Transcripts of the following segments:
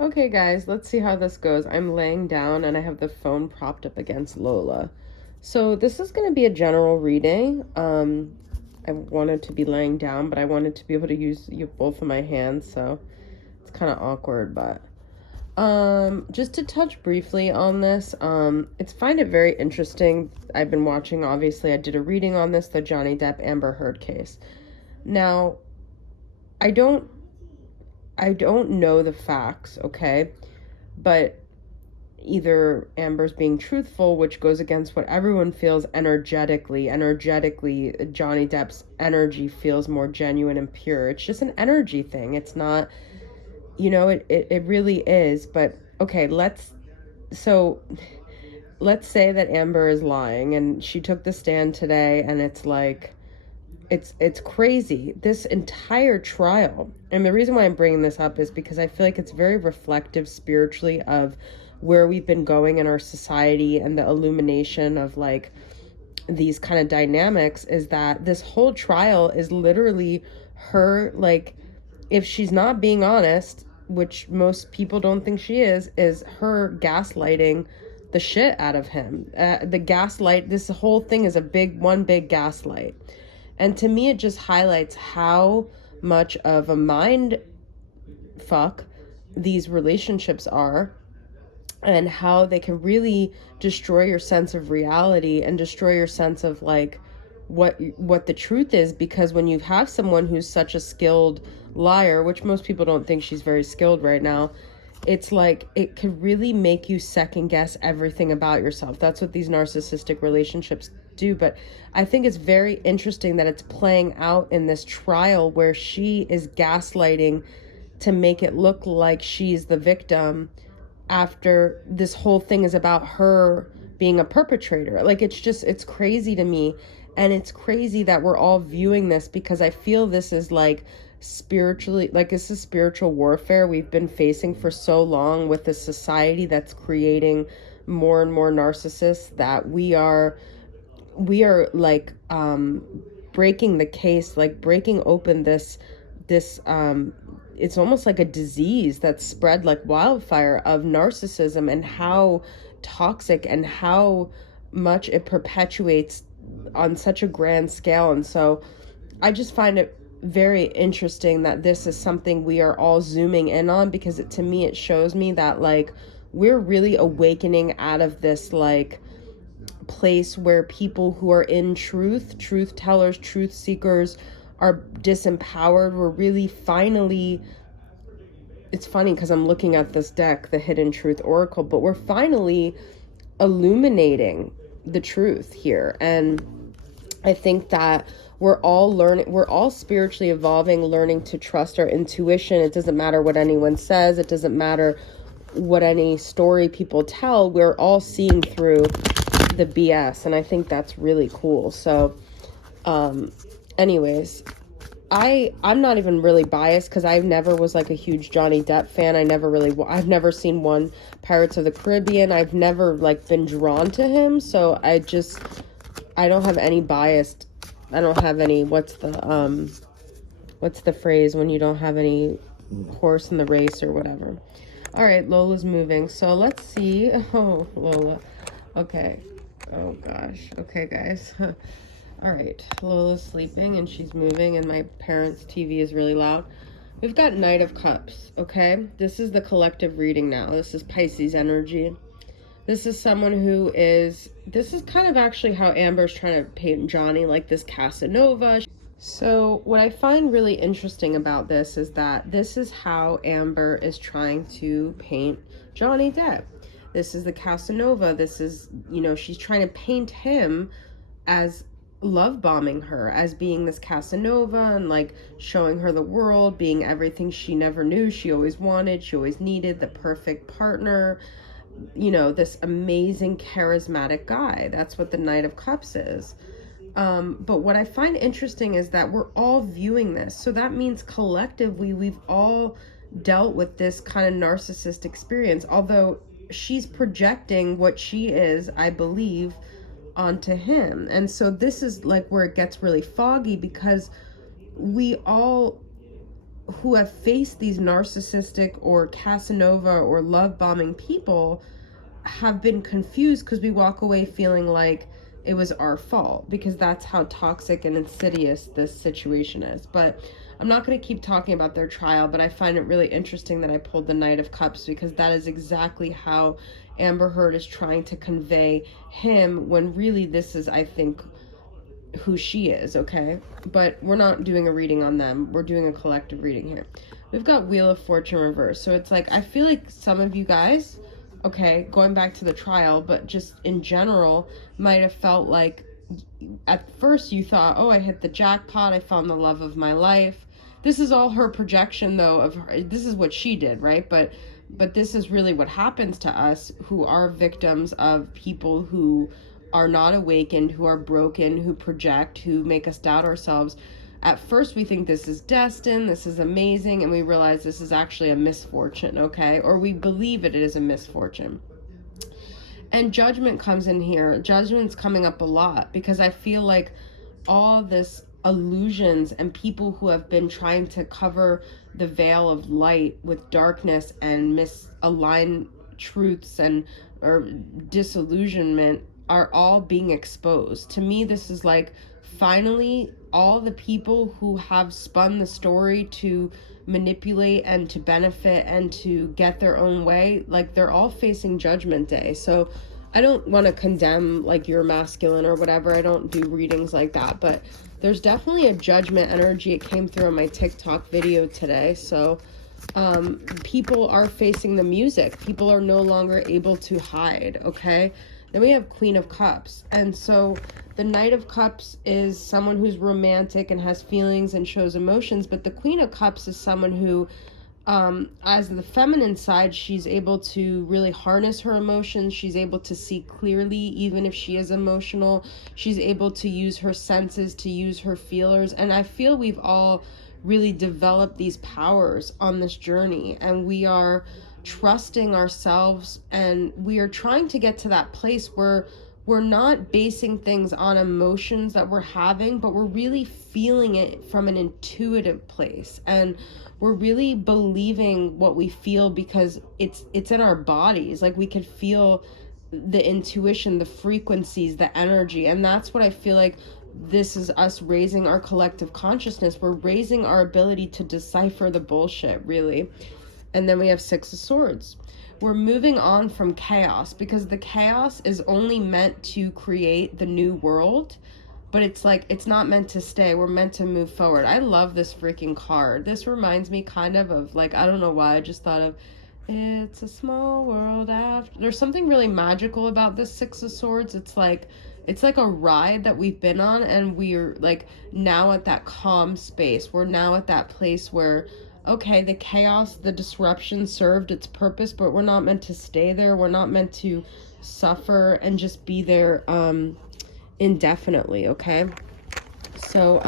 Okay, guys, let's see how this goes. I'm laying down and I have the phone propped up against Lola. So this is going to be a general reading. I wanted to be laying down, but I wanted to be able to use both of my hands, so it's kind of awkward, but just to touch briefly on this, it's find it very interesting. I've been watching, obviously, I did a reading on this, the Johnny Depp Amber Heard case. Now, I don't I don't know the facts, okay? But either Amber's being truthful, which goes against what everyone feels energetically. Energetically, Johnny Depp's energy feels more genuine and pure. It's just an energy thing. It's not, it really is. But okay, so let's say that Amber is lying and she took the stand today, and it's like, it's crazy, this entire trial. And the reason why I'm bringing this up is because I feel like it's very reflective spiritually of where we've been going in our society, and the illumination of like these kind of dynamics is that this whole trial is literally her, like, if she's not being honest, which most people don't think she is her gaslighting the shit out of him. The gaslight, this whole thing is one big gaslight. And to me, it just highlights how much of a mind fuck these relationships are, and how they can really destroy your sense of reality and destroy your sense of like what the truth is. Because when you have someone who's such a skilled liar, which most people don't think she's very skilled right now, it's like it could really make you second guess everything about yourself. That's what these narcissistic relationships do. But I think it's very interesting that it's playing out in this trial where she is gaslighting to make it look like she's the victim, after this whole thing is about her being a perpetrator. Like, it's crazy to me. And it's crazy that we're all viewing this, because I feel this is like spiritually, like, this is spiritual warfare we've been facing for so long with a society that's creating more and more narcissists, that we are like breaking the case, like breaking open this it's almost like a disease that's spread like wildfire of narcissism, and how toxic and how much it perpetuates on such a grand scale. And so I just find it very interesting that this is something we are all zooming in on, because to me it shows me that like we're really awakening out of this like place where people who are in truth tellers, truth seekers, are disempowered. We're really finally, it's funny because I'm looking at this deck, the Hidden Truth Oracle, but we're finally illuminating the truth here. And I think that we're all spiritually evolving, learning to trust our intuition. It doesn't matter what anyone says, it doesn't matter what any story people tell, we're all seeing through the BS. And I think that's really cool. So anyways, I'm not even really biased, because I never was like a huge Johnny Depp fan. I've never seen one Pirates of the Caribbean. I've never like been drawn to him. So I don't have any bias. I don't have any, what's the phrase when you don't have any horse in the race or whatever. All right, Lola's moving. So let's see. Oh, Lola. Okay. Oh gosh. Okay, guys. All right, Lola's sleeping and she's moving, and my parents' TV is really loud. We've got Knight of Cups, okay? This is the collective reading now. This is Pisces energy. This is someone this is kind of actually how Amber's trying to paint Johnny, like this Casanova. So what I find really interesting about this is that this is how Amber is trying to paint Johnny Depp. This is the Casanova. This is, she's trying to paint him as love bombing her, as being this Casanova, and like showing her the world, being everything she never knew she always wanted, she always needed, the perfect partner, this amazing charismatic guy. That's what the Knight of Cups is. But what I find interesting is that we're all viewing this. So that means collectively we've all dealt with this kind of narcissist experience, although she's projecting what she is, I believe, onto him. And so this is like where it gets really foggy, because we all who have faced these narcissistic or Casanova or love bombing people have been confused because we walk away feeling like it was our fault, because that's how toxic and insidious this situation is. But I'm not going to keep talking about their trial, but I find it really interesting that I pulled the Knight of Cups, because that is exactly how Amber Heard is trying to convey him, when really this is, I think, who she is, okay? But we're not doing a reading on them. We're doing a collective reading here. We've got Wheel of Fortune reversed. So it's like, I feel like some of you guys, okay, going back to the trial, but just in general, might have felt like at first you thought, oh, I hit the jackpot, I found the love of my life. This is all her projection, though, of her. This is what she did, right? But this is really what happens to us, who are victims of people who are not awakened, who are broken, who project, who make us doubt ourselves. At first we think this is destined, this is amazing, and we realize this is actually a misfortune, okay? Or we believe it is a misfortune. And judgment comes in here. Judgment's coming up a lot, because I feel like all this illusions and people who have been trying to cover the veil of light with darkness and misalign truths and or disillusionment are all being exposed. To me, this is like, finally, all the people who have spun the story to manipulate and to benefit and to get their own way, like, they're all facing Judgment Day. So I don't want to condemn like your masculine or whatever. I don't do readings like that, but there's definitely a judgment energy. It came through in my TikTok video today. So people are facing the music. People are no longer able to hide, okay? Then we have Queen of Cups. And so the Knight of Cups is someone who's romantic and has feelings and shows emotions. But the Queen of Cups is someone who, as the feminine side, she's able to really harness her emotions. She's able to see clearly, even if she is emotional. She's able to use her senses, to use her feelers. And I feel we've all really developed these powers on this journey. And we are trusting ourselves, and we are trying to get to that place where we're not basing things on emotions that we're having, but we're really feeling it from an intuitive place, and we're really believing what we feel because it's in our bodies. Like, we could feel the intuition, the frequencies, the energy. And that's what I feel like this is, us raising our collective consciousness. We're raising our ability to decipher the bullshit, really. And then we have Six of Swords. We're moving on from chaos, because the chaos is only meant to create the new world, but it's like, it's not meant to stay. We're meant to move forward. I love this freaking card. This reminds me kind of like, I don't know why, I just thought of, it's a small world after. There's something really magical about this Six of Swords. It's like a ride that we've been on, and we're like now at that calm space. We're now at that place where, okay, the chaos, the disruption served its purpose, but we're not meant to stay there. We're not meant to suffer and just be there indefinitely, okay? So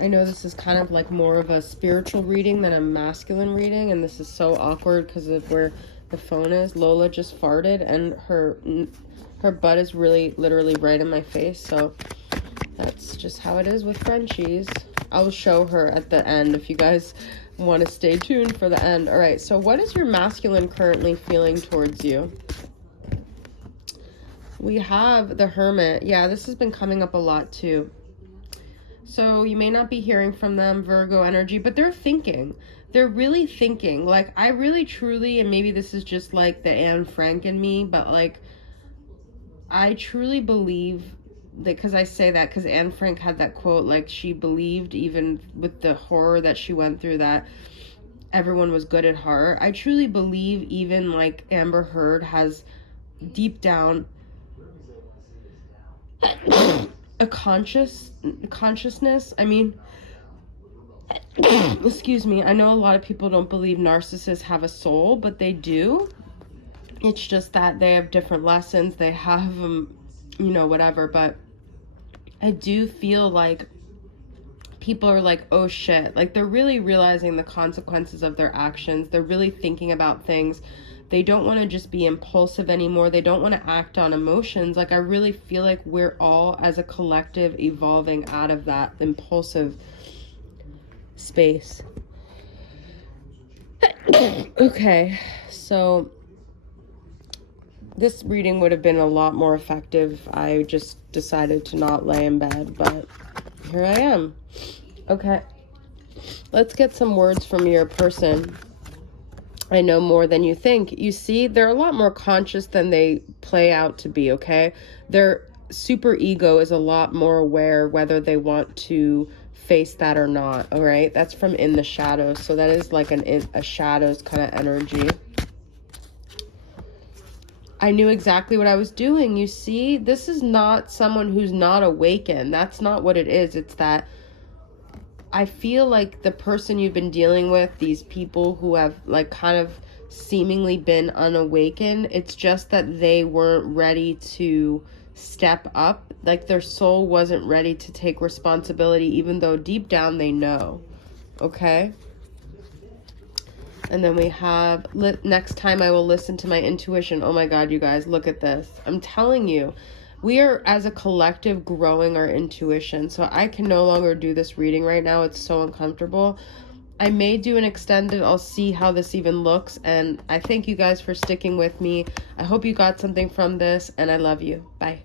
I know this is kind of like more of a spiritual reading than a masculine reading, and this is so awkward because of where the phone is. Lola just farted, and her butt is really literally right in my face, so that's just how it is with Frenchies. I'll show her at the end if you guys want to stay tuned for the end. All right, so what is your masculine currently feeling towards you? We have the Hermit. Yeah, this has been coming up a lot too. So you may not be hearing from them, Virgo energy, but they're thinking. They're really thinking. Like, I really truly, and maybe this is just like the Anne Frank in me, but like, I truly believe that, because I say that because Anne Frank had that quote, like, she believed even with the horror that she went through that everyone was good at heart. I truly believe even like Amber Heard has deep down a consciousness. I mean, excuse me, I know a lot of people don't believe narcissists have a soul, but they do. It's just that they have different lessons. They have you know, whatever. But I do feel like people are like, oh shit, like they're really realizing the consequences of their actions. They're really thinking about things. They don't want to just be impulsive anymore. They don't want to act on emotions. Like, I really feel like we're all as a collective evolving out of that impulsive space. Okay, so this reading would have been a lot more effective. I just decided to not lay in bed, but here I am. Okay, let's get some words from your person. I know more than you think. You see, they're a lot more conscious than they play out to be, okay? Their super ego is a lot more aware whether they want to face that or not, all right? That's from In the Shadows. So that is like a shadows kind of energy. I knew exactly what I was doing. You see, this is not someone who's not awakened. That's not what it is. It's that I feel like the person you've been dealing with, these people who have like kind of seemingly been unawakened, it's just that they weren't ready to step up. Like their soul wasn't ready to take responsibility, even though deep down they know. Okay? And then we have, next time I will listen to my intuition. Oh my God, you guys, look at this. I'm telling you. We are, as a collective, growing our intuition. So I can no longer do this reading right now. It's so uncomfortable. I may do an extended. I'll see how this even looks. And I thank you guys for sticking with me. I hope you got something from this, and I love you. Bye.